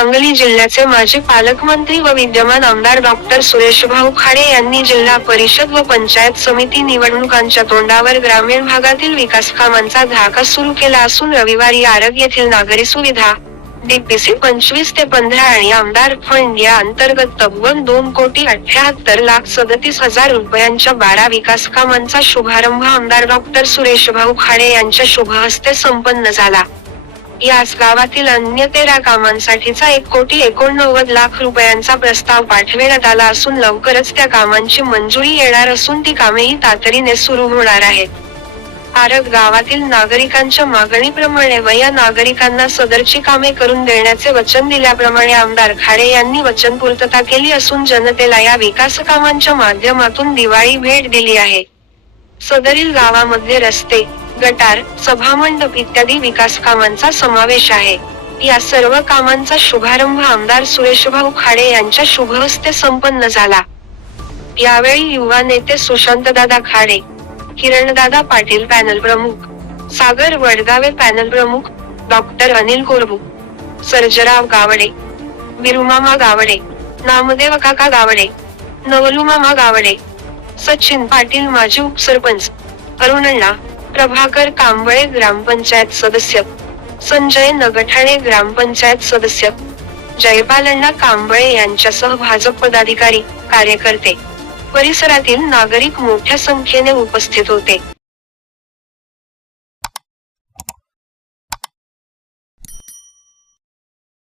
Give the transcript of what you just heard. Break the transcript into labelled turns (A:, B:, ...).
A: सांगली जिल्ह्याचे माजी पालकमंत्री व विद्यमान आमदार डॉक्टर सुरेशभाऊ खाडे यांनी जिल्हा परिषद व पंचायत समिती निवडणुकांच्या तोंडावर ग्रामीण भागातील विकास कामांचा धाका सुरू केला असून रविवारी आरग येथील नागरी सुविधा डीपीसी पंचवीस ते पंधरा आणि आमदार फंड या अंतर्गत तब्बल दोन कोटी अठ्याहत्तर लाख सदतीस हजार रुपयांच्या बारा विकास कामांचा शुभारंभ आमदार डॉक्टर सुरेशभाऊ खाडे यांच्या शुभ हस्ते संपन्न झाला. याच गावातील अन्य तेरा कामांसाठीचा एक कोटी एकोणनव्वद लाख रुपयांचा प्रस्ताव पाठविण्यात आला असून लवकरच त्या कामांची मंजुरी येणार असून ती कामेही तातडीने सुरू होणार आहेत. आरग गावातील नागरिकांच्या मागणीप्रमाणे व या नागरिकांना सदरची कामे करून देण्याचे वचन दिल्याप्रमाणे आमदार खाडे यांनी वचन पूर्तता केली असून जनतेला या विकास कामांच्या माध्यमातून दिवाळी भेट दिली आहे. सदरील गावामध्ये रस्ते गटार सभामंडप इत्यादी विकास कामांचा समावेश आहे. या सर्व कामांचा शुभारंभ आमदार सुरेशभाऊ खाडे यांच्या शुभ हस्ते संपन्न झाला. यावेळी युवा नेते सुशांतदादा खाडे किरणदादा पाटील पॅनल प्रमुख सागर वडगावे पॅनल प्रमुख डॉक्टर अनिल कोरबू सर्जराव गावडे विरुमामा गावडे नामदेव काका गावडे नवलुमामा गावडे सचिन पाटील माजी उपसरपंच अरुणण्णा प्रभाकर कांबळे ग्रामपंचायत सदस्य संजय नगठाणे ग्रामपंचायत सदस्य जयपालण्णा कांबळे यांच्यासह भाजप पदाधिकारी कार्यकर्ते. परिसरातील नागरिक मोठ्या संख्येने उपस्थित होते.